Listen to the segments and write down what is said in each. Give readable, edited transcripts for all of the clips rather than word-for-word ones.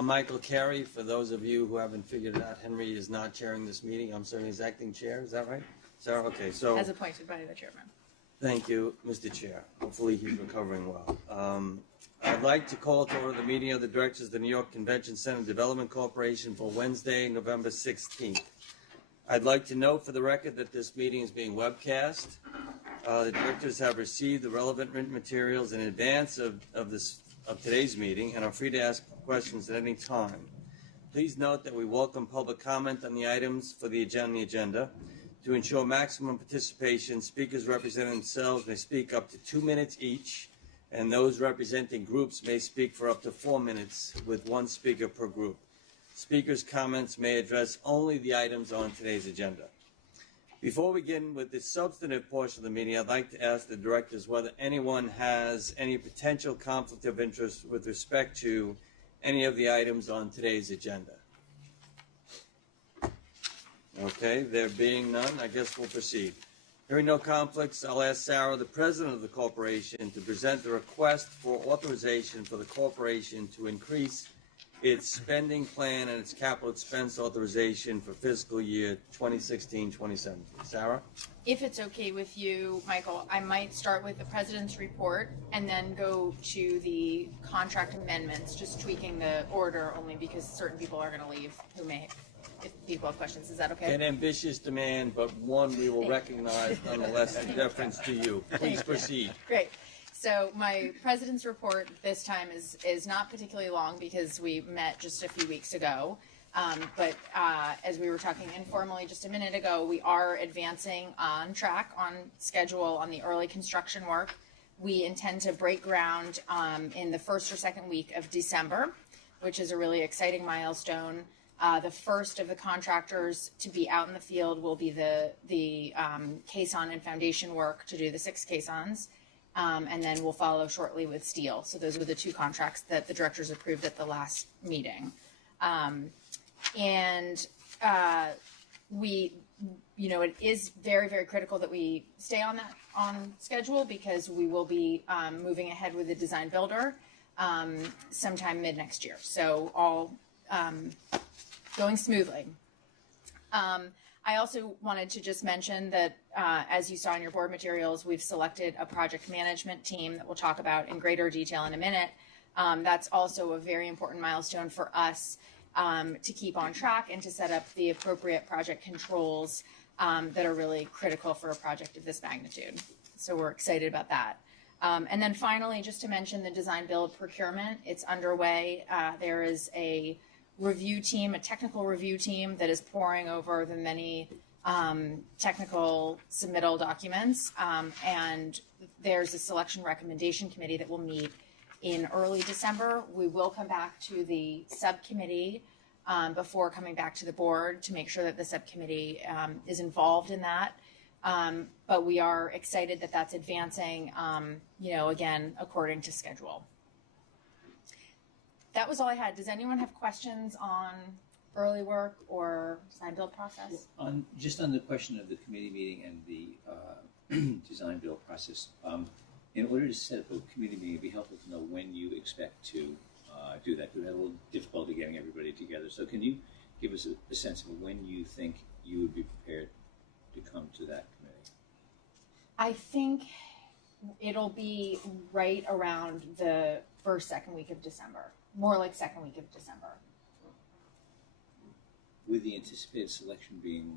I'm Michael Carey. For those of you who haven't figured it out, Henry is not chairing this meeting. I'm serving as acting chair. Is that right? Sarah? Okay, so. As appointed by the chairman. Thank you, Mr. Chair. Hopefully he's recovering well. I'd like to call to order the meeting of the directors of the New York Convention Center Development Corporation for Wednesday, November 16th. I'd like to note for the record that this meeting is being webcast. The directors have received the relevant written materials in advance of today's meeting and are free to ask questions at any time. Please note that we welcome public comment on the items for the agenda. To ensure maximum participation, speakers representing themselves may speak up to 2 minutes each, and those representing groups may speak for up to 4 minutes with one speaker per group. Speakers' comments may address only the items on today's agenda. Before we begin with the substantive portion of the meeting, I'd like to ask the directors whether anyone has any potential conflict of interest with respect to any of the items on today's agenda. Okay, there being none, I guess we'll proceed. Hearing no conflicts, I'll ask Sarah, the president of the corporation, to present the request for authorization for the corporation to increase its spending plan and its capital expense authorization for fiscal year 2016-2017. Sarah? If it's okay with you, Michael, I might start with the president's report and then go to the contract amendments, just tweaking the order only because certain people are going to leave who may, if people have questions. Is that okay? An ambitious demand, but one we will recognize nonetheless in deference to you. Please proceed. Great. So my president's report this time is not particularly long because we met just a few weeks ago. But as we were talking informally just a minute ago, we are advancing on track, on schedule, on the early construction work. We intend to break ground in the first or second week of December, which is a really exciting milestone. The first of the contractors to be out in the field will be the caisson and foundation work to do the 6 caissons. And then we'll follow shortly with steel. So those were the 2 contracts that the directors approved at the last meeting. We, it is very, very critical that we stay on schedule because we will be moving ahead with the design builder sometime mid next year. So all going smoothly. I also wanted to just mention that, as you saw in your board materials, we've selected a project management team that we'll talk about in greater detail in a minute. That's also a very important milestone for us to keep on track and to set up the appropriate project controls that are really critical for a project of this magnitude. So we're excited about that. And then finally, just to mention the design build procurement, it's underway. There is a review team, a technical review team that is poring over the many technical submittal documents, and there's a selection recommendation committee that will meet in early December. We will come back to the subcommittee before coming back to the board to make sure that the subcommittee is involved in that. But we are excited that that's advancing, again, according to schedule. That was all I had. Does anyone have questions on early work or design build process? Just on the question of the committee meeting and the design build process, in order to set up a committee meeting, it'd be helpful to know when you expect to do that. We've had a little difficulty getting everybody together. So can you give us a sense of when you think you would be prepared to come to that committee? I think it'll be right around the first, second week of December. More like second week of December. With the anticipated selection being,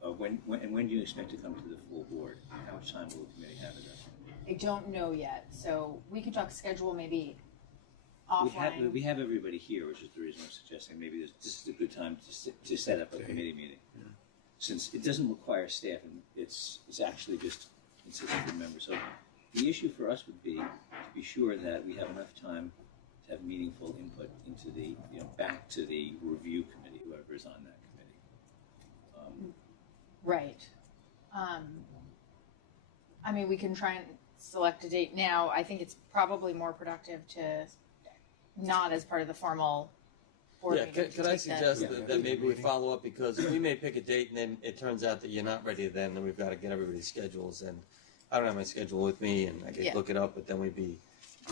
when do you expect to come to the full board? How much time will the committee have at that point? I don't know yet, so we can talk schedule maybe offline. We have everybody here, which is the reason I'm suggesting maybe this is a good time to set up a committee meeting. Yeah. Since it doesn't require staff, and it's actually just consists of members. So the issue for us would be to be sure that we have enough time to have meaningful input into the, back to the review committee, whoever is on that committee. Right. We can try and select a date now. I think it's probably more productive to not as part of the formal board meeting. Could I suggest that maybe we follow up, because we may pick a date and then it turns out that you're not ready then, and we've got to get everybody's schedules, and I don't have my schedule with me and I can look it up, but then we'd be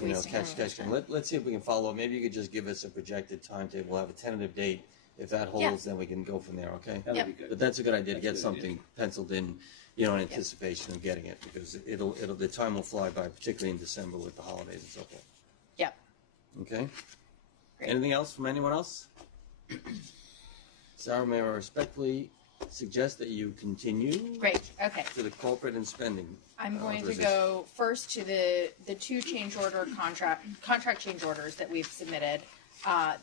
Wasting catch. everyone's Let's see if we can follow. Maybe you could just give us a projected timetable. We'll have a tentative date. If that holds, then we can go from there, okay? That Yep. would be good. But that's a good idea to get That's a good idea. something penciled in, in anticipation of getting it, because the time will fly by, particularly in December with the holidays and so forth. Yep. Okay? Great. Anything else from anyone else? Sarah, may I respectfully suggest that you continue Great. Okay. to the corporate and spending. I'm going to authorization. go first to the two change order contract change orders that we've submitted.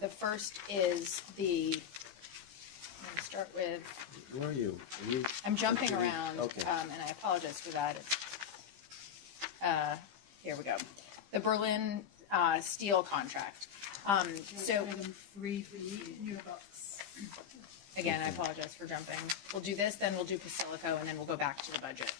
The first is I'm going to start with, Where are you? Are you? I'm jumping around, Okay. and I apologize for that. Here we go. The Berlin steel contract. So Item 3 in your box. again, I apologize for jumping. We'll do this, then we'll do Basilico, and then we'll go back to the budget.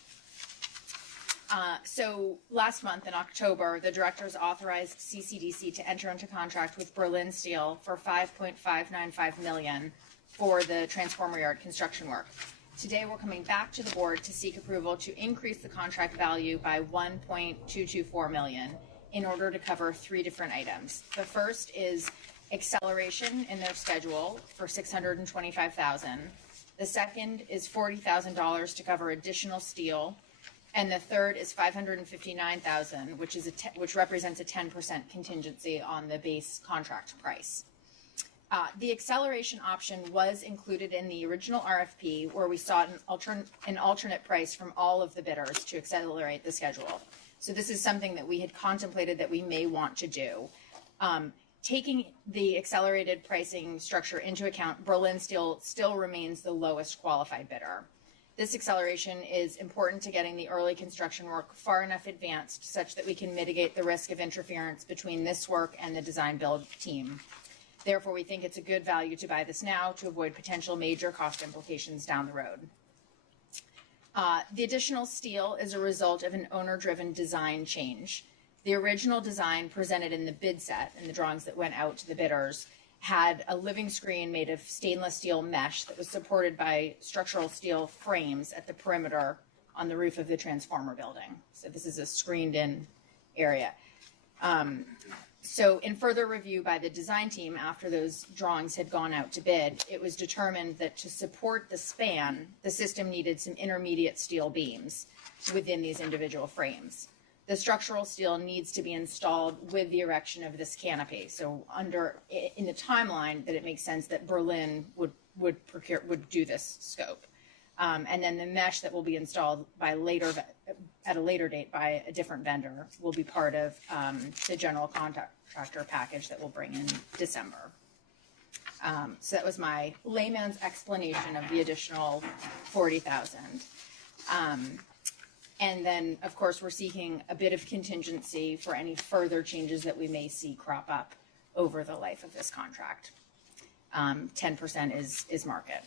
So last month in October, the directors authorized CCDC to enter into contract with Berlin Steel for $5.595 million for the transformer yard construction work. Today, we're coming back to the board to seek approval to increase the contract value by $1.224 million in order to cover three different items. The first is acceleration in their schedule for $625,000. The second is $40,000 to cover additional steel. And the third is $559,000, which represents a 10% contingency on the base contract price. The acceleration option was included in the original RFP, where we sought an alternate price from all of the bidders to accelerate the schedule. So this is something that we had contemplated that we may want to do. Taking the accelerated pricing structure into account, Berlin Steel still remains the lowest qualified bidder. This acceleration is important to getting the early construction work far enough advanced such that we can mitigate the risk of interference between this work and the design build team. Therefore, we think it's a good value to buy this now to avoid potential major cost implications down the road. The additional steel is a result of an owner-driven design change. The original design presented in the bid set and the drawings that went out to the bidders had a living screen made of stainless steel mesh that was supported by structural steel frames at the perimeter on the roof of the transformer building. So this is a screened-in area. So in further review by the design team after those drawings had gone out to bid, it was determined that to support the span, the system needed some intermediate steel beams within these individual frames. The structural steel needs to be installed with the erection of this canopy. So in the timeline that it makes sense that Berlin would do this scope. And then the mesh that will be installed at a later date by a different vendor will be part of the general contractor package that we'll bring in December. So that was my layman's explanation of the additional $40,000. And then, of course, we're seeking a bit of contingency for any further changes that we may see crop up over the life of this contract. 10% is market.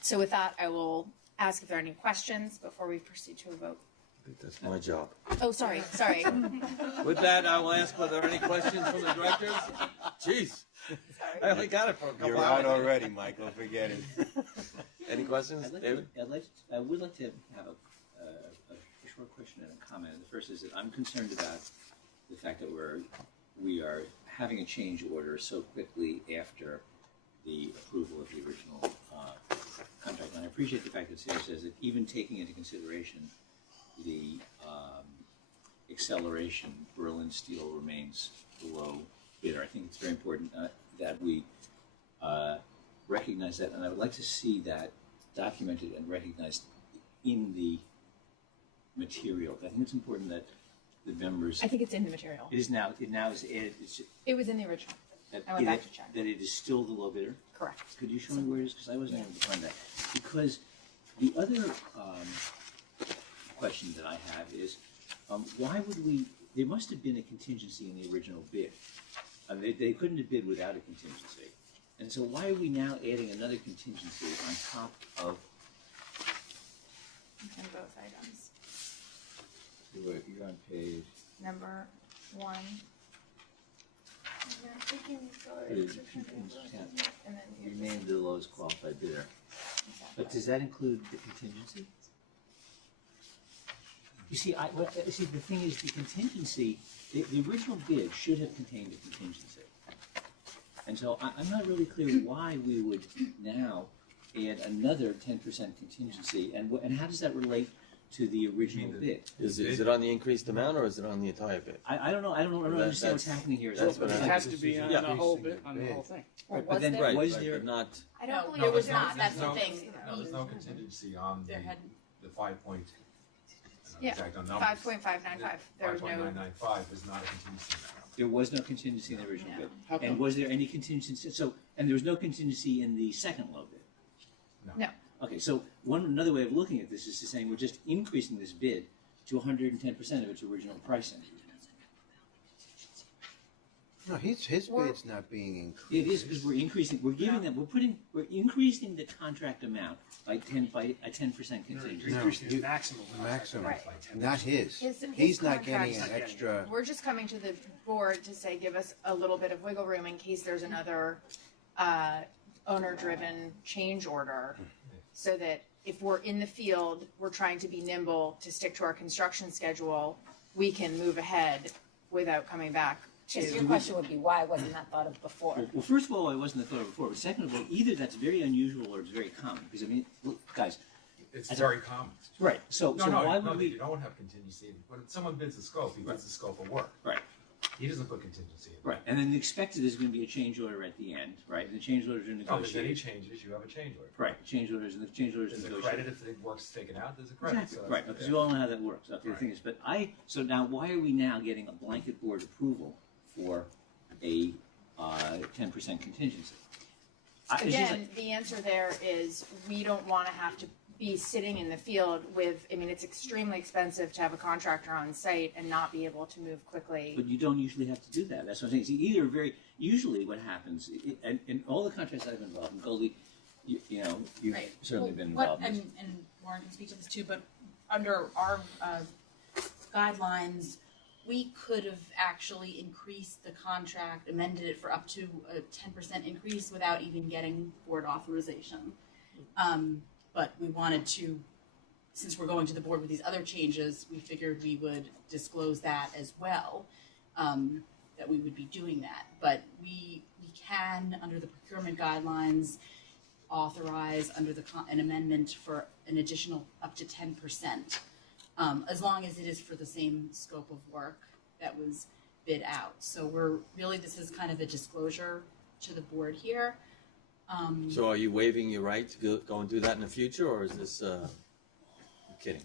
So with that, I will ask if there are any questions before we proceed to a vote. I think that's my job. Oh, sorry. With that, I will ask, were there any questions from the directors? Jeez. I only got it for a couple You're hours. out already, Michael. Forget it. Any questions, David? I would like to have a short question and a comment. The first is that I'm concerned about the fact that we are having a change order so quickly after the approval of the original contract. And I appreciate the fact that Sarah says that even taking into consideration the acceleration, Berlin Steel remains the low bidder. I think it's very important that we recognize that, and I would like to see that documented and recognized in the material. I think it's important that the members. I think it's in the material. It is now. It now is added. It was in the original. That I went back to check. That it is still the low bidder. Correct. Could you show me where it is? Because I wasn't able to find that. Because the other question that I have is, why would we? There must have been a contingency in the original bid. They couldn't have bid without a contingency. And so why are we now adding another contingency on top of? In both items. You're on page. Number 1. And then Remain the lowest qualified bidder. But does that include the contingency? You see, see, the thing is, the contingency, the original bid should have contained a contingency. And so I'm not really clear why we would now add another 10% contingency, and how does that relate to the original bid? Is it on the increased amount or is it on the entire bid? I don't know. I don't understand what's happening here. that's what It has to be on Yeah. the whole bit, on the whole thing. Or But was then there? Right, was right, there? but not, I don't No, believe no, it was there's no- not, that's the there's no- thing. No, there's no contingency on There had, the 5 point, Yeah, exact on numbers. 5.595, there was no, 5.995 is not a contingency in that number. There was no contingency in the original No. bid. How And come? was there any contingency? So, and there was no contingency in the second low bid. no. Okay, so another way of looking at this is to saying we're just increasing this bid to 110% of its original pricing. No, his Or- bid's not being increased. It is because we're increasing. We're giving them. We're increasing the contract amount by a 10% contingency. No, Increasing the you- maximum. Maximum, Right. not his. His He's not getting contract's an not extra. We're just coming to the board to say, give us a little bit of wiggle room in case there's another owner-driven change order, so that if we're in the field, we're trying to be nimble to stick to our construction schedule, we can move ahead without coming back Because to. your question would be, why wasn't that thought of before? Well, first of all, I wasn't thought of before. But second of all, either that's very unusual or it's very common. Because I mean, look, guys. It's very common. Right. So No, why no, would we? you don't have contingency. When someone bids the scope, he bids the scope of work. Right. He doesn't put contingency in. Right. And then the expected is going to be a change order at the end. Right. And the change orders are No, if there's any negotiated. changes, you have a change order. Right. The change orders and the change orders There's are a negotiated. credit if the work's taken out, there's a credit. Exactly. So Right, because you all know how that works. Okay, the thing is, so now why are we now getting a blanket board approval for a 10% contingency? It's just Again, the answer there is, we don't wanna have to be sitting in the field with, I mean, it's extremely expensive to have a contractor on site and not be able to move quickly. But you don't usually have to do that. That's what I'm saying. See, usually what happens, and in all the contracts I've been involved in, Goldie, you know, you've right. certainly Well, been what- involved in this. and Warren can speak to this too, but under our guidelines, we could have actually increased the contract, amended it for up to a 10% increase without even getting board authorization. But we wanted to, since we're going to the board with these other changes, we figured we would disclose that as well, that we would be doing that. But we can, under the procurement guidelines, authorize under an amendment for an additional up to 10%, as long as it is for the same scope of work that was bid out. So this is kind of a disclosure to the board here. so are you waiving your right to go and do that in the future, or is this, I'm kidding?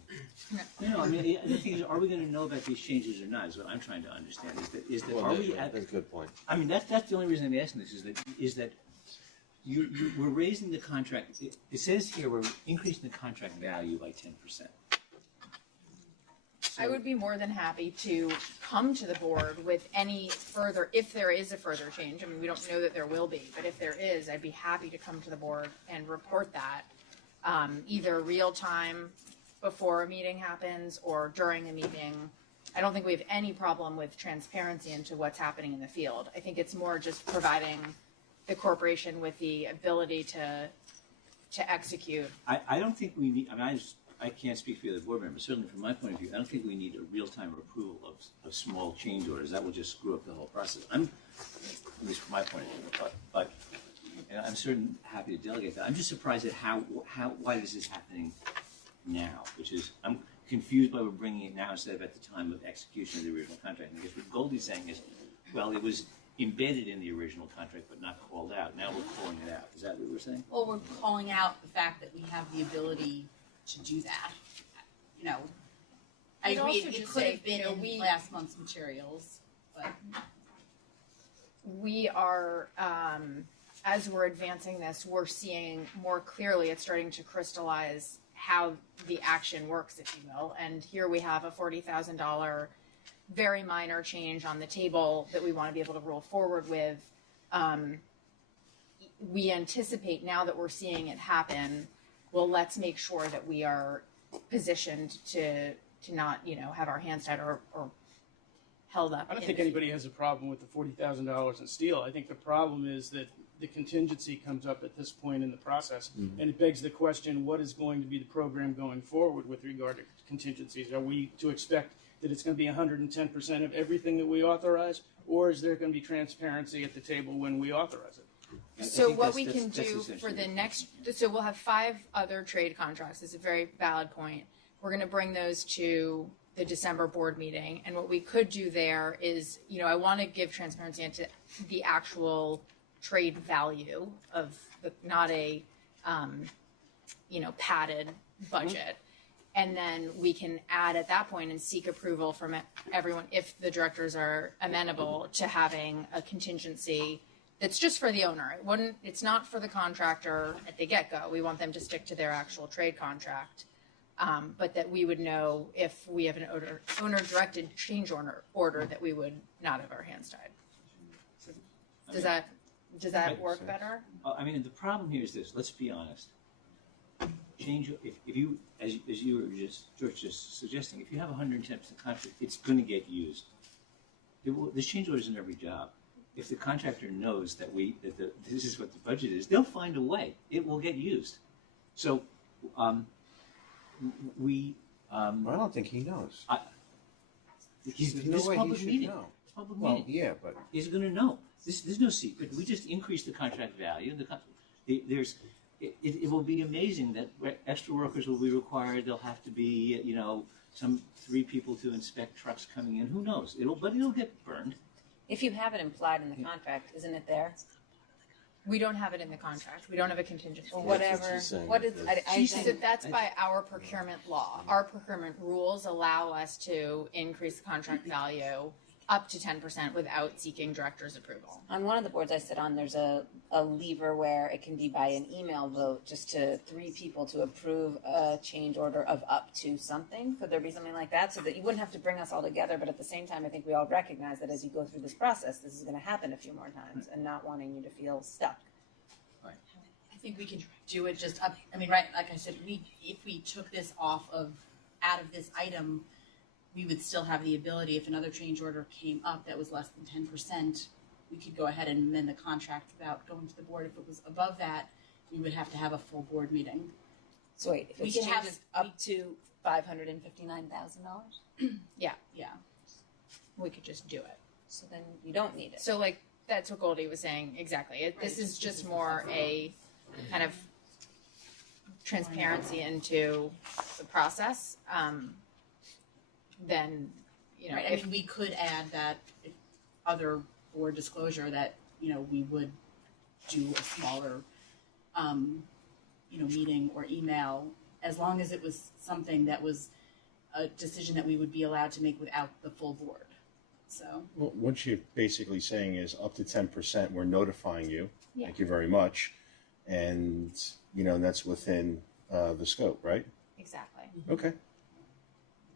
No, I mean, the thing is, are we going to know about these changes or not? Is what I'm trying to understand. Is that Well, are we that's a good point. I mean, that's the only reason I'm asking this is that we're raising the contract. It says here we're increasing the contract value by 10%. I would be more than happy to come to the board with any further, if there is a further change. I mean, we don't know that there will be, but if there is, I'd be happy to come to the board and report that, either real time before a meeting happens or during a meeting. I don't think we have any problem with transparency into what's happening in the field. I think it's more just providing the corporation with the ability to execute. I don't think we need. I mean, I can't speak for the other board members. Certainly, from my point of view, I don't think we need a real-time approval of small change orders. That will just screw up the whole process. At least from my point of view, but and I'm certainly happy to delegate that. I'm just surprised at why this is happening now, which is I'm confused why we're bringing it now instead of at the time of execution of the original contract. And I guess what Goldie's saying is, well, it was embedded in the original contract but not called out. Now we're calling it out. Is that what we're saying? Well, we're calling out the fact that we have the ability to do that. You know, I I'd agree, also it just could say, have been you know, in last month's materials, but We are, as we're advancing this, we're seeing more clearly, it's starting to crystallize how the action works, if you will. And here we have a $40,000 very minor change on the table that we want to be able to roll forward with. We anticipate now that we're seeing it happen, well, let's make sure that we are positioned to not, have our hands tied or held up. I don't in think the anybody has a problem with the $40,000 in steel. I think the problem is that the contingency comes up at this point in the process, and it begs the question: what is going to be the program going forward with regard to contingencies? Are we to expect that it's going to be 110% of everything that we authorize, or is there going to be transparency at the table when we authorize it? I So think what we that's can do essentially for the it. next, so we'll have 5 other trade contracts. It's a very valid point. We're going to bring those to the December board meeting. And what we could do there is, you know, I want to give transparency into the actual trade value of the, not a, you know, padded budget. And then we can add at that point and seek approval from everyone, if the directors are amenable to having a contingency that's just for the owner. It's not for the contractor at the get-go. We want them to stick to their actual trade contract. But that we would know if we have an owner-directed change order that we would not have our hands tied. Does that work better? I mean, the problem here is this. Let's be honest. If you, as you were George just suggesting, if you have 110% contract, it's going to get used. There's change orders in every job. If the contractor knows that this is what the budget is, they'll find a way. It will get used. So, we. I don't think he knows. This no way he public should meeting. know. It's public Well, meeting. yeah, but He's going to know. There's no secret. We just increased the contract value. It will be amazing that extra workers will be required. There'll have to be, you know, some 3 people to inspect trucks coming in. Who knows? But it'll get burned. If you have it implied in the contract, isn't it there? We don't have it in the contract. We don't have a contingency. Or That's what whatever. she's saying. What is? She said that's by our procurement law. Our procurement rules allow us to increase the contract value up to 10% without seeking director's approval. On one of the boards I sit on, there's a lever where it can be by an email vote, just to 3 people to approve a change order of up to something. Could there be something like that, so that you wouldn't have to bring us all together, but at the same time, I think we all recognize that as you go through this process, this is going to happen a few more times, and not wanting you to feel stuck. I think we can do it just up, I mean, right, like I said, if we took this out of this item, we would still have the ability, if another change order came up that was less than 10%, we could go ahead and amend the contract without going to the board. If it was above that, we would have to have a full board meeting. So wait, if We it's can have- changes up to $559,000, Yeah, Yeah. we could just do it. so then you don't need it. So like, that's what Goldie was saying, exactly. This is just more a kind of transparency into the process. Then, you know, Right, I mean, we could add that if other board disclosure that, you know, we would do a smaller, you know, meeting or email, as long as it was something that was a decision that we would be allowed to make without the full board. So, Well, what you're basically saying is up to 10%, we're notifying you. Yeah. Thank you very much. And, you know, that's within the scope, right? exactly. Okay.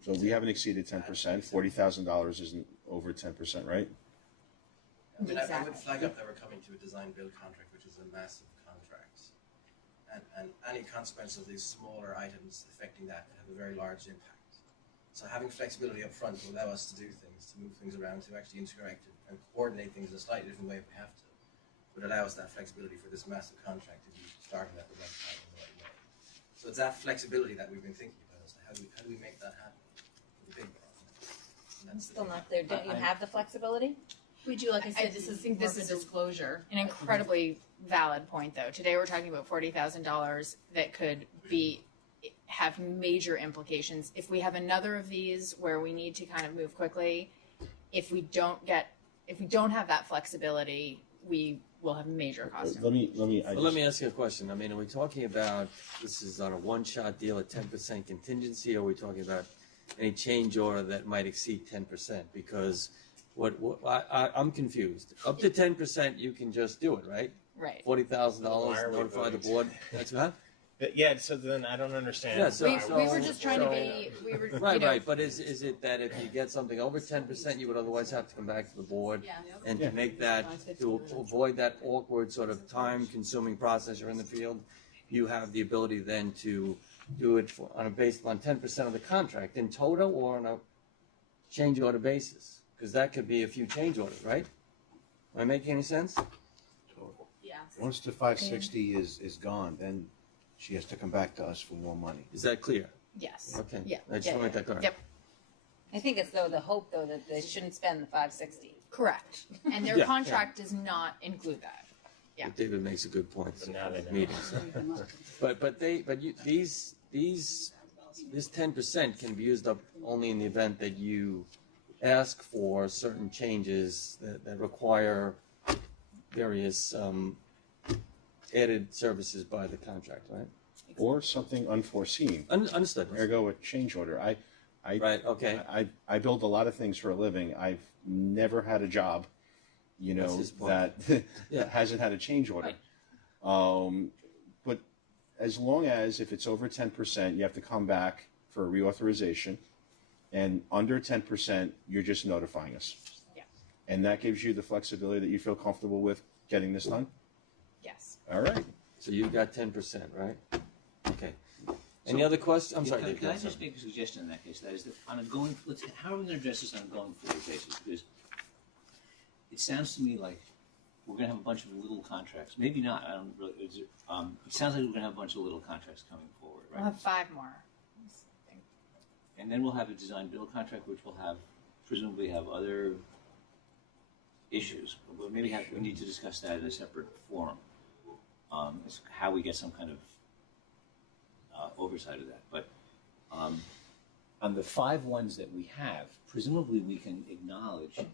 So we haven't exceeded 10%. $40,000 isn't over 10%, right? I mean, I would Exactly. flag up that we're coming to a design build contract, which is a massive contract. And any consequence of these smaller items affecting that could have a very large impact. So having flexibility up front will allow us to do things, to move things around, to actually interact and coordinate things in a slightly different way if we have to. Would allow us that flexibility for this massive contract to be starting at the right time in the right way. So it's that flexibility that we've been thinking about as to how do we make that happen for the big project. And I'm that's the still thing. not there. Don't you have the flexibility? we do, like I I said, this is think more this of a is a- disclosure. An incredibly valid point, though. Today we're talking about $40,000 that could have major implications. If we have another of these where we need to kind of move quickly, if we don't have that flexibility, we will have major cost. Let me. Let me ask you a question. I mean, are we talking about this is on a one-shot deal at 10% contingency, or are we talking about any change order that might exceed 10%? Because I'm confused. Up to 10%, you can just do it, right? Right. $40,000, Why are we notify the voting? board. That's what. Yeah, so then I don't understand. Yeah, so- We were just trying to be, we were, you Right, know, right. But is it that if you get something over 10%, you would otherwise have to come back to the board? Yeah. And to make that, to avoid that awkward sort of time-consuming process you're in the field, you have the ability then to do it based on 10% of the contract in total or on a change order basis? because that could be a few change orders, right? Am I making any sense? Yeah. Once the 560 is gone, then she has to come back to us for more money. Is that clear? Yes. Okay. Yeah. I just yeah, want to make yeah. that clear. Yep. I think it's the hope though that they shouldn't spend the 560. Correct. And their Yeah, contract does not include that. Yeah. But David makes a good point. But now they know. Meetings. This 10% can be used up only in the event that you ask for certain changes that require various added services by the contract, right? Or something unforeseen. Understood. Ergo, a change order. Right, okay. I build a lot of things for a living. I've never had a job, That's his point. that Yeah. hasn't had a change order. But as long as if it's over 10%, you have to come back for a reauthorization, and under 10%, you're just notifying us. Yeah. And that gives you the flexibility that you feel comfortable with getting this done. Yes. All right. So you got 10%, right? Okay. Any other questions? I'm sorry, Dave. Can I yes, just sir. make a suggestion in that case? That is that on a going, how are we going to address this on a going forward basis? Because it sounds to me like we're going to have a bunch of little contracts. Maybe not. I don't really. It sounds like we're going to have a bunch of little contracts coming forward, We'll right? have 5 more. And then we'll have a design build contract, which will have presumably have other issues. But we need to discuss that in a separate forum. As how we get some kind of oversight of that. But on the 5 ones that we have, presumably we can acknowledge at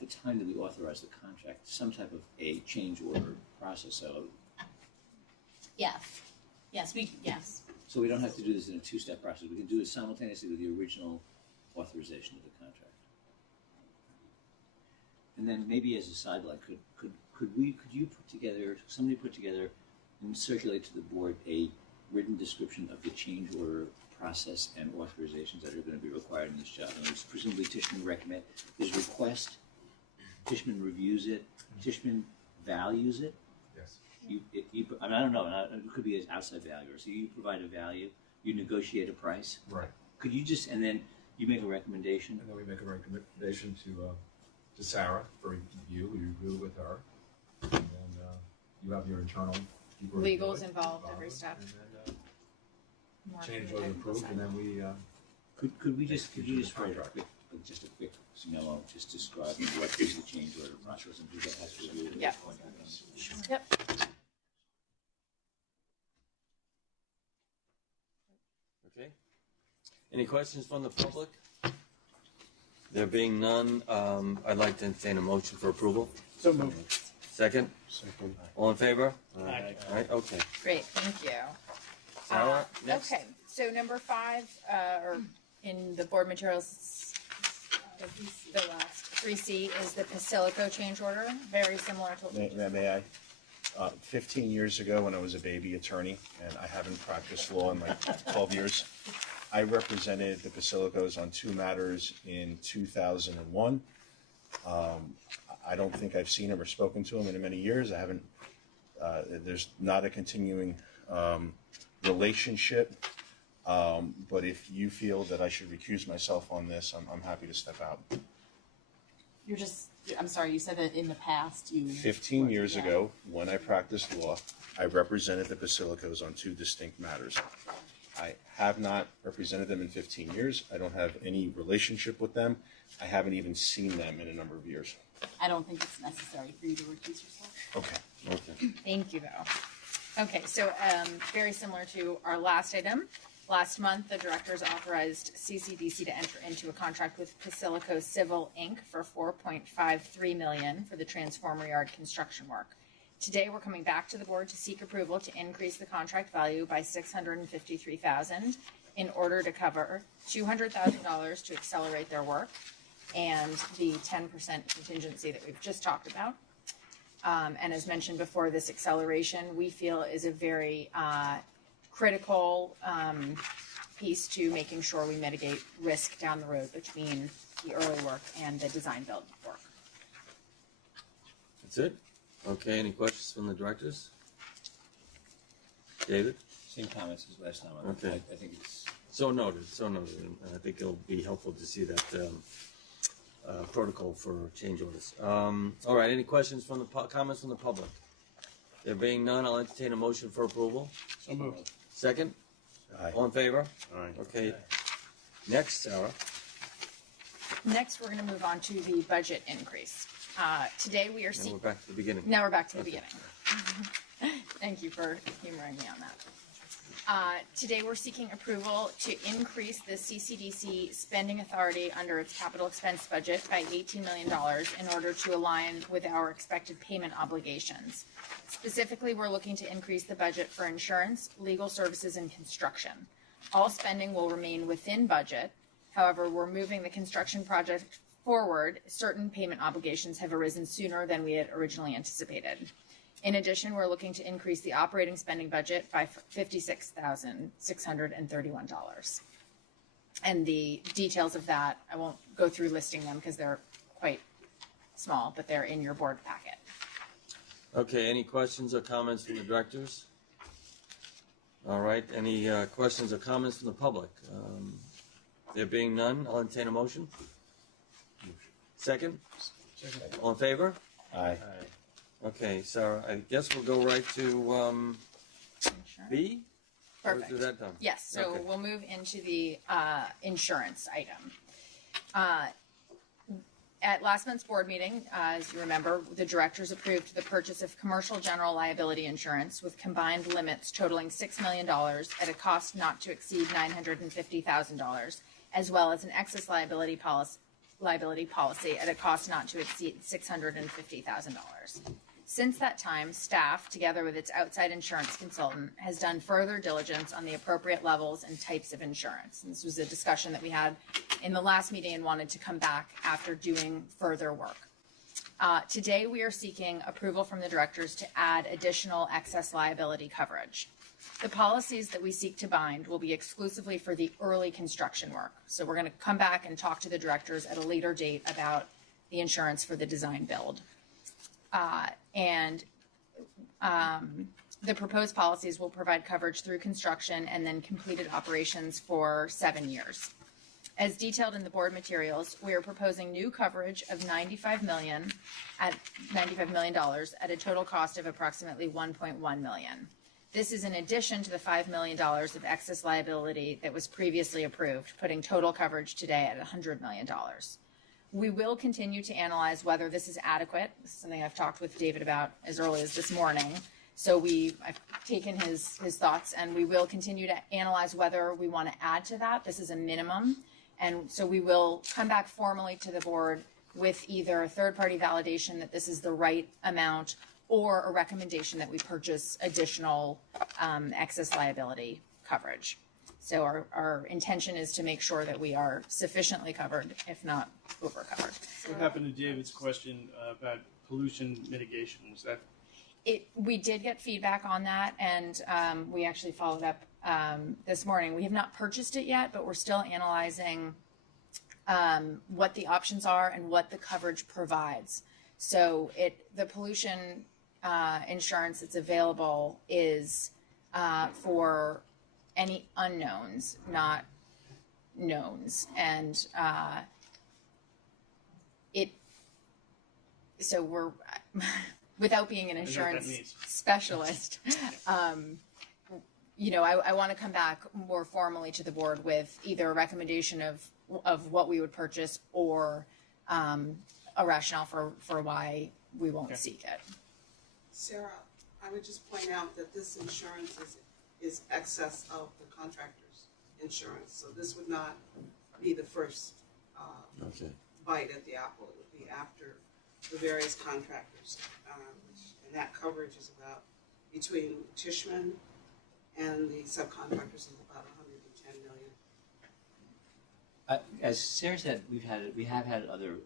the time that we authorize the contract some type of a change order process. Yes. Yes. So we don't have to do this in a 2-step process. We can do it simultaneously with the original authorization of the contract. And then maybe as a sideline, somebody put together and circulate to the board a written description of the change order process and authorizations that are going to be required in this job. And presumably Tishman there's a request, Tishman reviews it, Tishman values it. Yes. I don't know, it could be an outside valuer. So you provide a value, you negotiate a price. Right. Could you and then you make a recommendation? And then we make a recommendation to Sarah for review. We review with her. And then you have your internal people. review Legal's it, involved every step. And then More change than order I approved, can and then we, Could we just Execution of write contract. just a quick memo, just describing what is the change order process and who that has to review at Yeah. this point? Yep. Okay. Any questions from the public? There being none, I'd like to entertain a motion for approval. So moved. Second? Second. All in favor? Aye. All right, okay. Great, thank you. Sarah, next. Okay, so number 5, or in the board materials, the last 3C is the Pasilico change order, very similar to. May I? 15 years ago, when I was a baby attorney, and I haven't practiced law in like 12 years, I represented the Basilicos on 2 matters in 2001. I don't think I've seen him or spoken to him in many years. I haven't. There's not a continuing relationship. But if you feel that I should recuse myself on this, I'm happy to step out. I'm sorry, you said that in the past you. 15 years ago, when I practiced law, I represented the Basilicos on 2 distinct matters. I have not represented them in 15 years. I don't have any relationship with them. I haven't even seen them in a number of years. I don't think it's necessary for you to recuse yourself. Okay. Okay. Thank you, though. Okay, so very similar to our last item. Last month, the directors authorized CCDC to enter into a contract with Pasilico Civil Inc. for $4.53 million for the transformer yard construction work. Today, we're coming back to the board to seek approval to increase the contract value by $653,000 in order to cover $200,000 to accelerate their work and the 10% contingency that we've just talked about. And as mentioned before, this acceleration we feel is a very critical piece to making sure we mitigate risk down the road between the early work and the design build work. That's it? Okay, any questions from the directors? David? Same comments as last time. Okay. I think it's So noted, and I think it'll be helpful to see that protocol for change orders. All right, any questions from the, comments from the public? There being none, I'll entertain a motion for approval. So moved. Second? Aye. All in favor? Aye. Okay. Next, Sarah. Next, we're going to move on to the budget increase. Today, we are And seeking. we're back to the beginning. Now we're back to the beginning. Thank you for humoring me on that. Today, we're seeking approval to increase the CCDC spending authority under its capital expense budget by $18 million in order to align with our expected payment obligations. Specifically, we're looking to increase the budget for insurance, legal services, and construction. All spending will remain within budget. However, we're moving the construction project forward. Certain payment obligations have arisen sooner than we had originally anticipated. In addition, we're looking to increase the operating spending budget by $56,631. And the details of that, I won't go through listing them because they're quite small, but they're in your board packet. Okay, any questions or comments from the directors? All right, any questions or comments from the public? There being none, I'll entertain a motion. Second? All in favor? Aye. Okay, Sarah, I guess we'll go right to B? Or Perfect. is that done? Yes, so Okay. we'll move into the insurance item. At last month's board meeting, as you remember, the directors approved the purchase of commercial general liability insurance with combined limits totaling $6 million at a cost not to exceed $950,000, as well as an excess liability policy at a cost not to exceed $650,000. Since that time, staff, together with its outside insurance consultant, has done further diligence on the appropriate levels and types of insurance. And this was a discussion that we had in the last meeting and wanted to come back after doing further work. Today, we are seeking approval from the directors to add additional excess liability coverage. The policies that we seek to bind will be exclusively for the early construction work. So we're going to come back and talk to the directors at a later date about the insurance for the design build. The proposed policies will provide coverage through construction and then completed operations for 7 years. As detailed in the board materials, we are proposing new coverage of $95 million at a total cost of approximately $1.1 million. This is in addition to the $5 million of excess liability that was previously approved, putting total coverage today at $100 million. We will continue to analyze whether this is adequate. This is something I've talked with David about as early as this morning. So I've taken his thoughts, and we will continue to analyze whether we want to add to that. This is a minimum. And so we will come back formally to the board with either a third-party validation that this is the right amount or a recommendation that we purchase additional excess liability coverage. So our intention is to make sure that we are sufficiently covered, if not over-covered. What happened to David's question about pollution mitigation? Was that? We did get feedback on that, and we actually followed up this morning. We have not purchased it yet, but we're still analyzing what the options are and what the coverage provides. So the pollution insurance that's available is for any unknowns, not knowns. And so we're, without being an insurance specialist, I want to come back more formally to the board with either a recommendation of what we would purchase or a rationale for why we won't seek it. Sarah, I would just point out that this insurance is excess of the contractor's insurance. So this would not be the first bite at the apple. It would be after the various contractors. And that coverage is about, between Tishman and the subcontractors, is about $110 million. As Sarah said, we have had other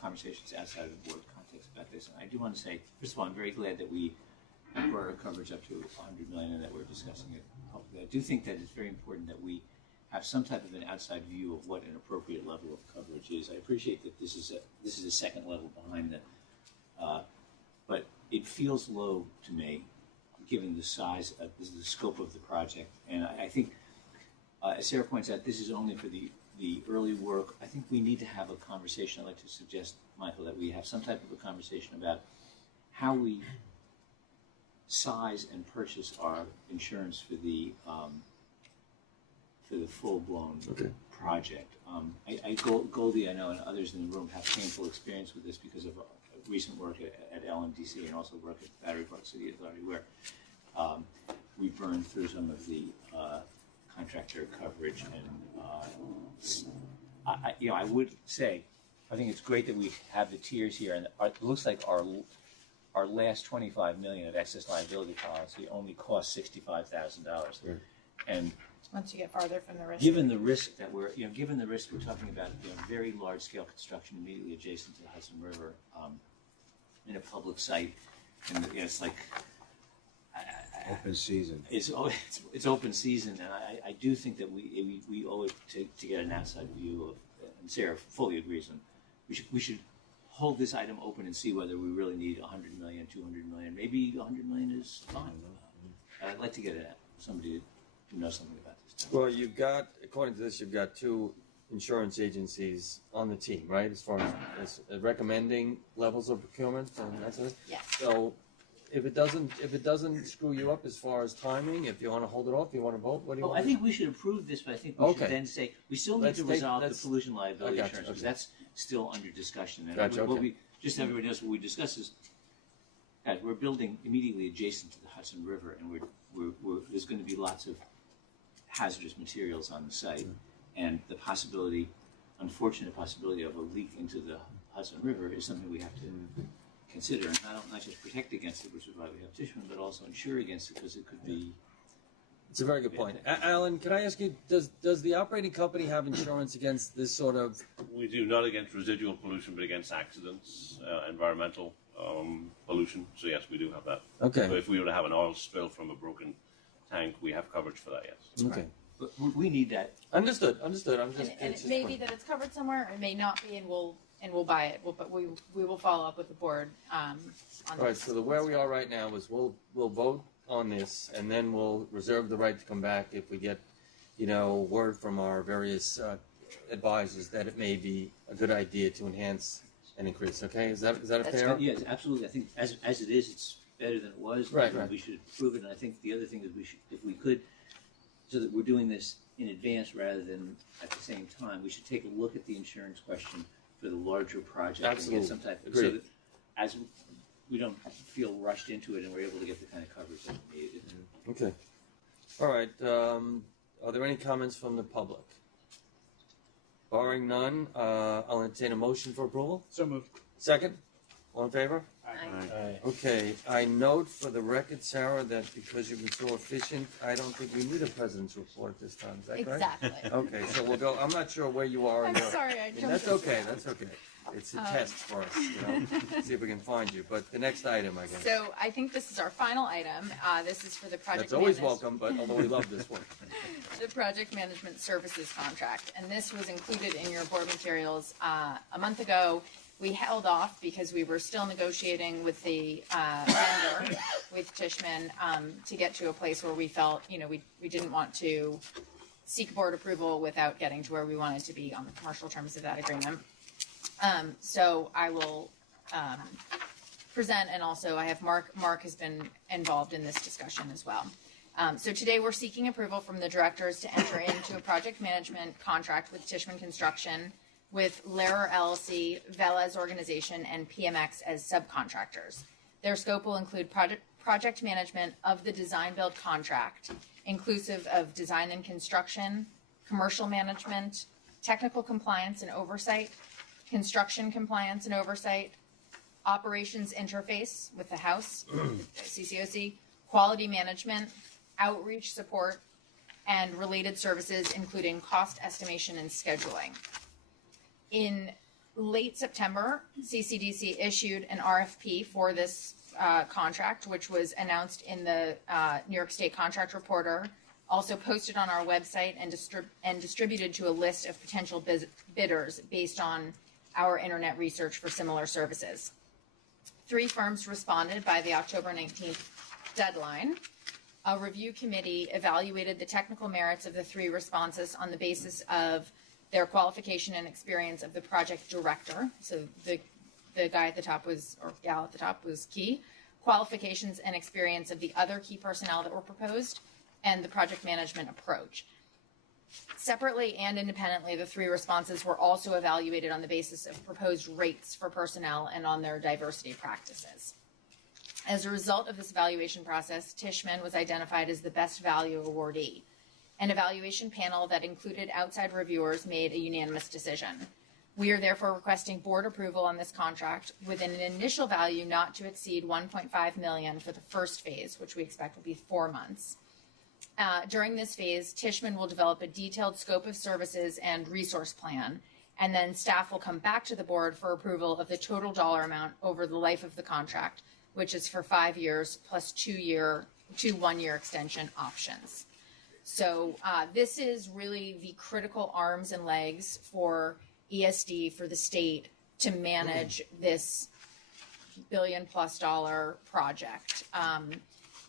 conversations outside of the board context about this, and I do want to say, first of all, I'm very glad that we brought our coverage up to $100 million and that we're discussing it publicly. I do think that it's very important that we have some type of an outside view of what an appropriate level of coverage is. I appreciate that this is a second level behind the, but it feels low to me, given the size of the scope of the project. And I think, as Sarah points out, this is only for the the early work, I think we need to have a conversation. I'd like to suggest, Michael, that we have some type of a conversation about how we size and purchase our insurance for the full-blown project. Goldie, I know, and others in the room have painful experience with this because of recent work at LMDC and also work at Battery Park City Authority, where we burned through some of the contractor coverage, and I would say I think it's great that we have the tiers here, and it looks like our last $25 million of excess liability policy only cost $65,000, and Once you get farther from the risk. given the risk that we're talking about, very large scale construction immediately adjacent to the Hudson River, in a public site, and it's like. Open season. It's open season, and I do think that we owe it to get an outside view of, and Sarah fully agrees, and we should hold this item open and see whether we really need 100 million, 200 million, maybe 100 million is fine. I'd like to get somebody who knows something about this. Well, you've got, according to this, you've got two insurance agencies on the team, right? As far as recommending levels of procurement and that sort of. Yes. So if it doesn't screw you up as far as timing, if you want to hold it off, you want to vote, what do you want? I think we should approve this, but I think we should then say, we still need to resolve the pollution liability insurance, because that's still under discussion. And just so everybody knows what we discussed is, guys, we're building immediately adjacent to the Hudson River, and there's going to be lots of hazardous materials on the site, and the unfortunate possibility of a leak into the Hudson River is something we have to consider, and not just protect against it, which is why we have Tishman, but also insure against it, because it could be. It's a very good point. Alan, can I ask you, does the operating company have insurance against this sort of? We do, not against residual pollution, but against accidents, environmental pollution. So yes, we do have that. Okay. So if we were to have an oil spill from a broken tank, we have coverage for that, yes. Okay. But we need that. Understood. I'm just. And it may be that it's covered somewhere, it may not be, and we'll buy it. But we will follow up with the board on All right. this. So where we are right now is we'll vote on this, and then we'll reserve the right to come back if we get, word from our various advisors that it may be a good idea to enhance and increase. Okay. Is that a fair? Yes, absolutely. I think as it is, it's better than it was. Right. We should approve it, and I think the other thing is we should, if we could, so that we're doing this in advance rather than at the same time, we should take a look at the insurance question for the larger project. Absolutely. And get some type of, Agreed. so that as we don't feel rushed into it, and we're able to get the kind of coverage that we need. Okay. All right. Are there any comments from the public? Barring none, I'll entertain a motion for approval. So moved. Second? All in favor? Aye. Okay. I note for the record, Sarah, that because you've been so efficient, I don't think we need a president's report this time. Is that correct? Exactly. Okay, so we'll go. I'm not sure where you are. I'm sorry, I jumped. That's okay. That's okay. It's a test for us, See if we can find you. But the next item, I guess. So I think this is our final item. This is for the project. That's always management- welcome, but although we love this one. The project management services contract, and this was included in your board materials a month ago. We held off because we were still negotiating with the vendor, with Tishman, to get to a place where we felt, we didn't want to seek board approval without getting to where we wanted to be on the commercial terms of that agreement. So I will present, and also I have Mark. Mark has been involved in this discussion as well. So today we're seeking approval from the directors to enter into a project management contract with Tishman Construction, with Lehrer LLC, Velez Organization, and PMX as subcontractors. Their scope will include project management of the design-build contract, inclusive of design and construction, commercial management, technical compliance and oversight, construction compliance and oversight, operations interface with the House, CCOC, quality management, outreach support, and related services, including cost estimation and scheduling. In late September, CCDC issued an RFP for this contract, which was announced in the New York State Contract Reporter, also posted on our website and distributed to a list of potential bidders based on our internet research for similar services. 3 firms responded by the October 19th deadline. A review committee evaluated the technical merits of the 3 responses on the basis of their qualification and experience of the project director. So the guy at the top was, or gal at the top was key. Qualifications and experience of the other key personnel that were proposed, and the project management approach. Separately and independently, the 3 responses were also evaluated on the basis of proposed rates for personnel and on their diversity practices. As a result of this evaluation process, Tishman was identified as the best value awardee. An evaluation panel that included outside reviewers made a unanimous decision. We are therefore requesting board approval on this contract with an initial value not to exceed $1.5 million for the first phase, which we expect will be 4 months. During this phase, Tishman will develop a detailed scope of services and resource plan, and then staff will come back to the board for approval of the total dollar amount over the life of the contract, which is for 5 years plus 2 one-year extension options. So this is really the critical arms and legs for ESD, for the state, to manage this $1 billion+ project.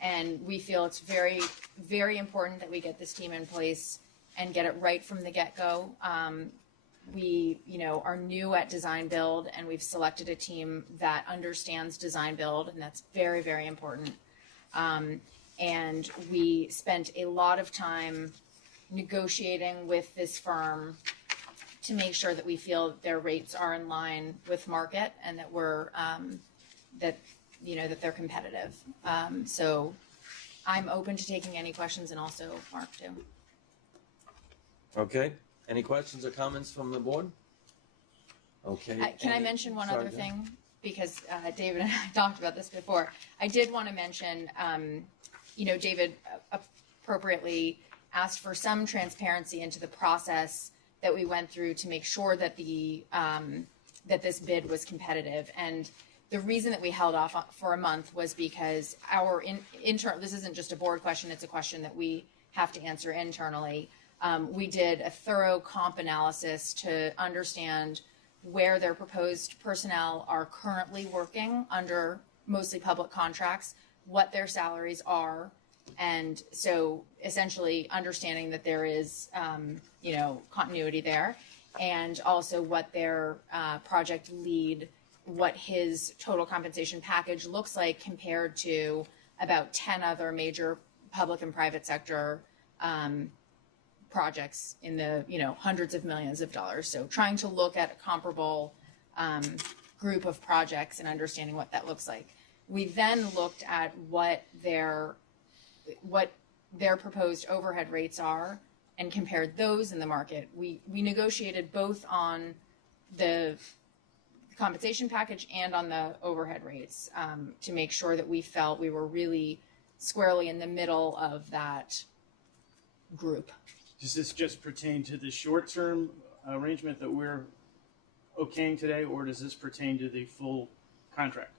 And we feel it's very, very important that we get this team in place and get it right from the get-go. We, are new at design build, and we've selected a team that understands design build, and that's very, very important. And we spent a lot of time negotiating with this firm to make sure that we feel their rates are in line with market, and that we're that they're competitive. So I'm open to taking any questions, and also Mark too. Okay. Any questions or comments from the board? Okay. Can I mention one other thing? Because David and I talked about this before. I did want to mention, David appropriately asked for some transparency into the process that we went through to make sure that that this bid was competitive. And the reason that we held off for a month was because our internal, this isn't just a board question, it's a question that we have to answer internally. We did a thorough comp analysis to understand where their proposed personnel are currently working under mostly public contracts, what their salaries are, and so essentially understanding that there is, continuity there, and also what their project lead, what his total compensation package looks like compared to about 10 other major public and private sector projects in the hundreds of millions of dollars. So trying to look at a comparable group of projects and understanding what that looks like. We then looked at what their proposed overhead rates are and compared those in the market. We negotiated both on the compensation package and on the overhead rates to make sure that we felt we were really squarely in the middle of that group. Does this just pertain to the short-term arrangement that we're okaying today, or does this pertain to the full contract?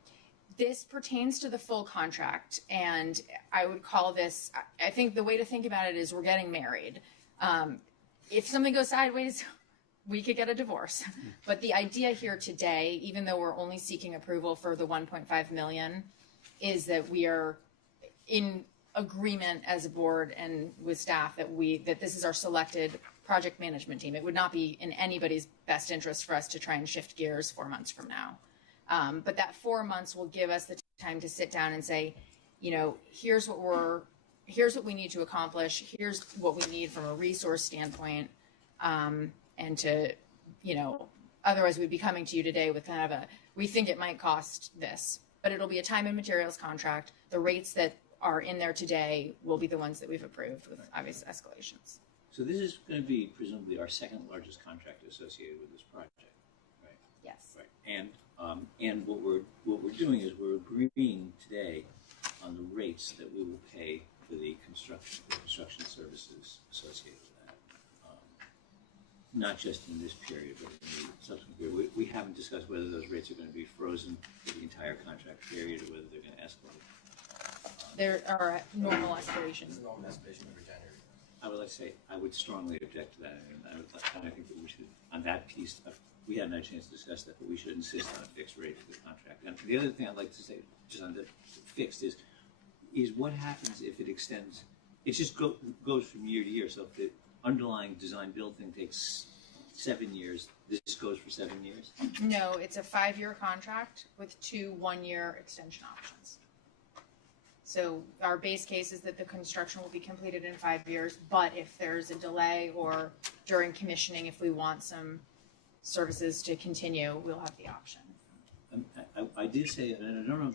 This pertains to the full contract, and I would call this, I think the way to think about it is we're getting married. If something goes sideways, we could get a divorce. But the idea here today, even though we're only seeking approval for the $1.5 million, is that we are in agreement as a board and with staff that this is our selected project management team. It would not be in anybody's best interest for us to try and shift gears 4 months from now. But that 4 months will give us the time to sit down and say, here's what we need to accomplish. Here's what we need from a resource standpoint. And to, otherwise we'd be coming to you today with kind of we think it might cost this, but it'll be a time and materials contract. The rates that are in there today will be the ones that we've approved with obvious escalations. So this is going to be presumably our second largest contract associated with this project, right? Yes. Right. And what we're doing is we're agreeing today on the rates that we will pay for the construction services associated with that. Not just in this period, but in the subsequent period. We haven't discussed whether those rates are going to be frozen for the entire contract period or whether they're going to escalate. There are normal escalations. It's a normal escalation every January. I would like to say I would strongly object to that. I think that we should, on that piece, we hadn't had a chance to discuss that, but we should insist on a fixed rate for the contract. And the other thing I'd like to say, just on the fixed, is what happens if it extends? It just goes from year to year. So if the underlying design build thing takes 7 years. This goes for 7 years. No, it's a 5-year contract with 2 1-year extension options. So our base case is that the construction will be completed in 5 years, but if there's a delay or during commissioning, if we want some services to continue, we'll have the option. I did say, and I don't know,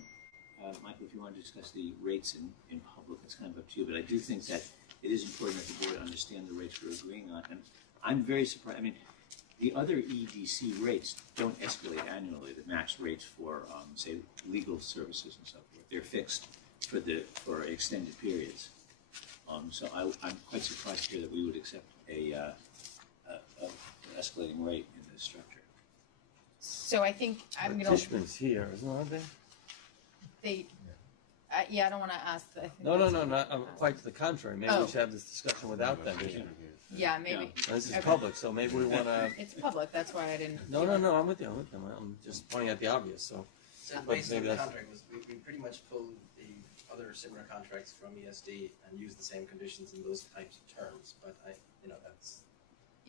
Michael, if you want to discuss the rates in public, it's kind of up to you, but I do think that it is important that the board understand the rates we're agreeing on. And I'm very surprised. I mean, the other EDC rates don't escalate annually. The max rates for, say, legal services and so forth, they're fixed for extended periods. So I'm quite surprised to hear that we would accept a escalating rate in this structure. So I think I'm gonna. Tishman's here, isn't it? They. Yeah, I don't want to ask. No, not quite to the contrary. Maybe we should have this discussion without them. Yeah, maybe. This is public, so maybe we want to. It's public. That's why I didn't. No, I'm with you. I'm just pointing at the obvious. So based on maybe the that's. contract, we pretty much pulled the other similar contracts from ESD and used the same conditions in those types of terms. But that's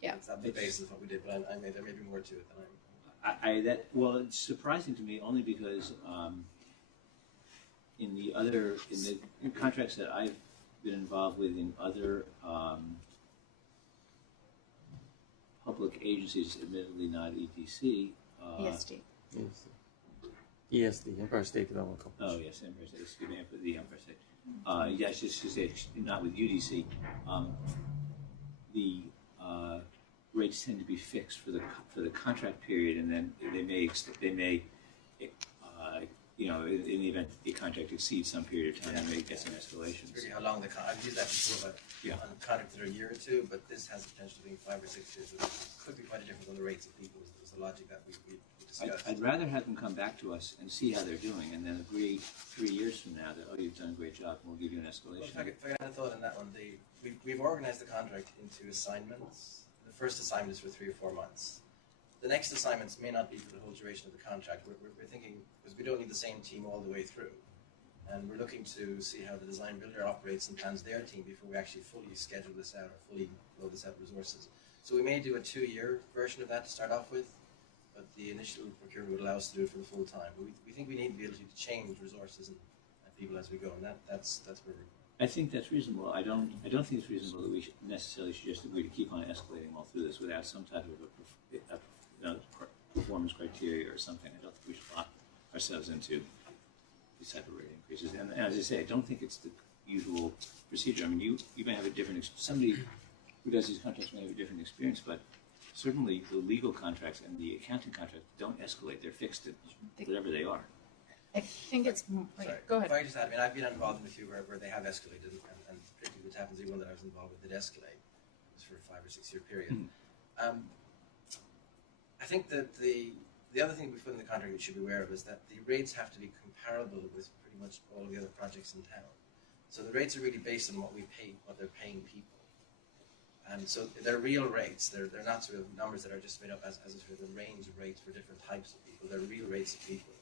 the basis of what we did. But there may be more to it than I'm. It's surprising to me only because in the contracts that I've been involved with in other public agencies, admittedly not EDC. ESD. ESD, Empire State Development Corporation. Oh yes, Empire State. Excuse me, the Empire State. Yes, just to say not with UDC. The rates tend to be fixed for the contract period, and then they may in the event the contract exceeds some period of time, they may get some escalations. It's really how long I've used that before, but on contracts that are a year or two, but this has the potential to be 5 or 6 years, which could be quite a difference on the rates of people. Was the logic that we discussed. I'd rather have them come back to us and see how they're doing, and then agree 3 years from now that you've done a great job, and we'll give you an escalation. Well, if I had a thought on that one, we've organized the contract into assignments. The first assignment is for 3 or 4 months. The next assignments may not be for the whole duration of the contract. We're thinking, because we don't need the same team all the way through. And we're looking to see how the design builder operates and plans their team before we actually fully schedule this out or fully load this out with resources. So we may do a 2-year version of that to start off with, but the initial procurement would allow us to do it for the full time. But we think we need the ability to change resources and people as we go, and that's where we're. I think that's reasonable. I don't think it's reasonable that we should necessarily just agree to keep on escalating all through this without some type of a performance criteria or something. I don't think we should lock ourselves into these type of rate increases. And as I say, I don't think it's the usual procedure. I mean, you may have a different somebody who does these contracts may have a different experience, but certainly the legal contracts and the accounting contracts don't escalate. They're fixed at whatever they are. I think it's. Sorry, go ahead. If I just add, I've been involved in a few where they have escalated, and particularly what happens, the one that I was involved with did escalate. It was for a 5 or 6 year period. I think that the other thing we put in the contract we should be aware of is that the rates have to be comparable with pretty much all of the other projects in town. So the rates are really based on what they're paying people. And so they're real rates. They're not sort of numbers that are just made up as a sort of a range of rates for different types of people. They're real rates of people.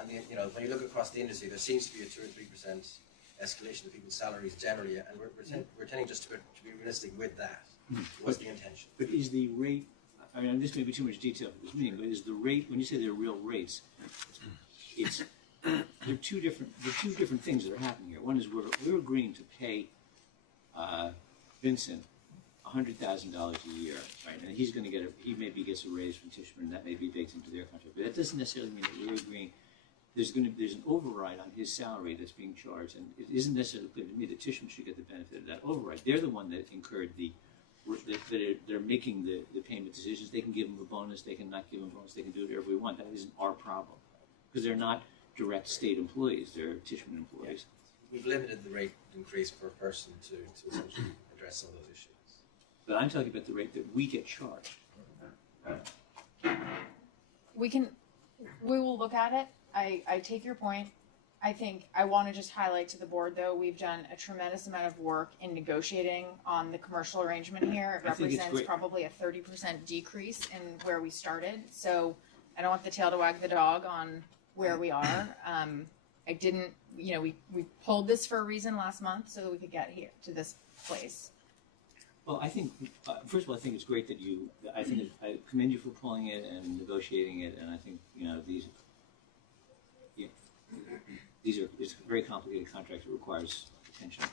And when you look across the industry, there seems to be a 2 or 3% escalation of people's salaries generally, and we're tending just to be realistic with that. What's the intention? But is the rate? I mean, this may be too much detail for this meeting, but is the rate, when you say they're real rates, they're two different things that are happening here. One is we're agreeing to pay Vincent $100,000 a year, right? And he's going to he maybe gets a raise from Tishman, and that may be baked into their contract. But that doesn't necessarily mean that we're agreeing. There's an override on his salary that's being charged, and it isn't necessarily clear to me that Tishman should get the benefit of that override. They're the one that incurred they're making the payment decisions. They can give him a bonus, they can not give him a bonus, they can do whatever we want. That isn't our problem, because they're not direct state employees, they're Tishman employees. Yeah. We've limited the rate increase per person to essentially address some of those issues. But I'm talking about the rate that we get charged. We will look at it. I take your point. I think I want to just highlight to the board, though, we've done a tremendous amount of work in negotiating on the commercial arrangement here. It represents probably a 30% decrease in where we started. So I don't want the tail to wag the dog on where we are. I didn't, we pulled this for a reason last month so that we could get here to this place. Well, I think, first of all, I think it's great that I commend you for pulling it and negotiating it, and I think, it's a very complicated contract that requires attention.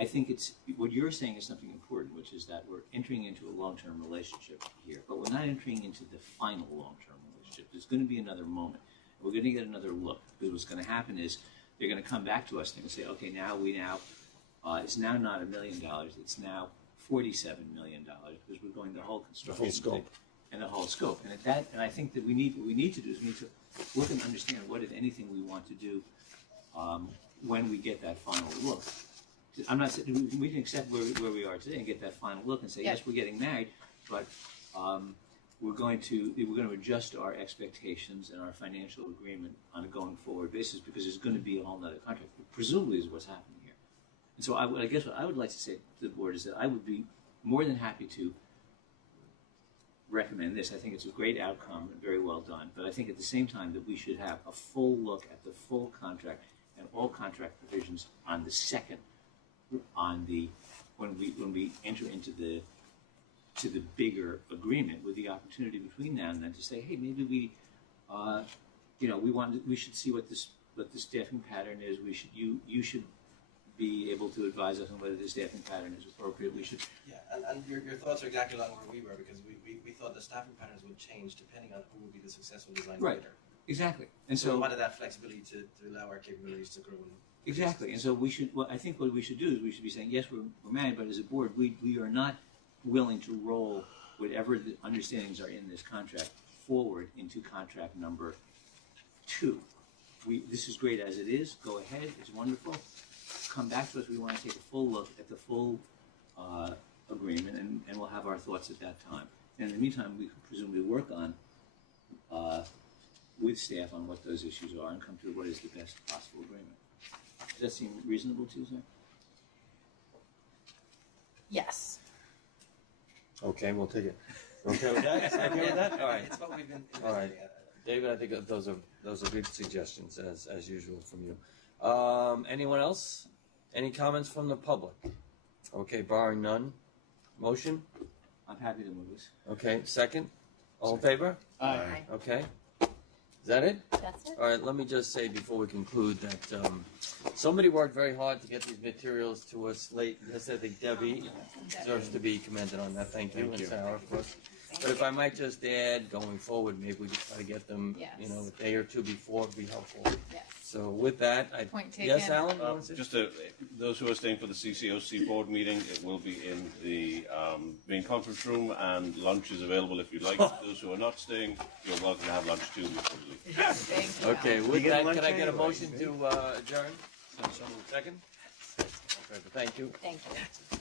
I think what you're saying is something important, which is that we're entering into a long-term relationship here, but we're not entering into the final long-term relationship. There's going to be another moment. We're going to get another look, because what's going to happen is they're going to come back to us and say, okay, it's now not $1 million, it's now $47 million, because we're going the whole construction. The whole scope. And the whole scope. And I think that what we need to do is we need to look and understand what, if anything, we want to do when we get that final look. I'm not saying we can accept where we are today and get that final look and say, yes, we're getting married, but we're going to adjust our expectations and our financial agreement on a going forward basis, because there's going to be a whole nother contract, presumably is what's happening here. And so I guess what I would like to say to the board is that I would be more than happy to recommend this. I think it's a great outcome and very well done, but I think at the same time that we should have a full look at the full contract and all contract provisions on the second, when we enter into the bigger agreement, with the opportunity between now and then to say, hey, maybe we should see what the staffing pattern is. You should be able to advise us on whether the staffing pattern is appropriate. We should. Yeah, and your thoughts are exactly along where we were, because we thought the staffing patterns would change depending on who would be the successful design leader. Exactly. And so we so wanted that flexibility to allow our capabilities to grow. exactly. And so I think what we should do is we should be saying, yes, we're married, but as a board, we are not willing to roll whatever the understandings are in this contract forward into contract number 2. This is great as it is. Go ahead. It's wonderful. Come back to us. We want to take a full look at the full agreement, and we'll have our thoughts at that time. And in the meantime, we can presumably work on with staff on what those issues are and come to what is the best possible agreement. Does that seem reasonable to you, sir? Yes. Okay, we'll take it. Okay with that? Okay with that? All right. It's what we've been All right. David, I think those are good suggestions, as usual from you. Anyone else? Any comments from the public? Okay, barring none. Motion? I'm happy to move this. Okay, second? All in favor? Aye. Okay. Is that it? That's it. All right, let me just say before we conclude that somebody worked very hard to get these materials to us late. I think Debbie deserves to be commended on that. Thank you. And Sarah, of course. But if I might just add, going forward, maybe we could try to get them, a day or two before would be helpful. Yes. So with that, Point taken. yes, Alan? You wanna say? Just those who are staying for the CCOC board meeting, it will be in the main conference room, and lunch is available if you'd like. Those who are not staying, you're welcome to have lunch too before you leave. Thank you. Okay, with get that, lunch can I get a anyway, motion to adjourn? Second? Okay, thank you. Thank you.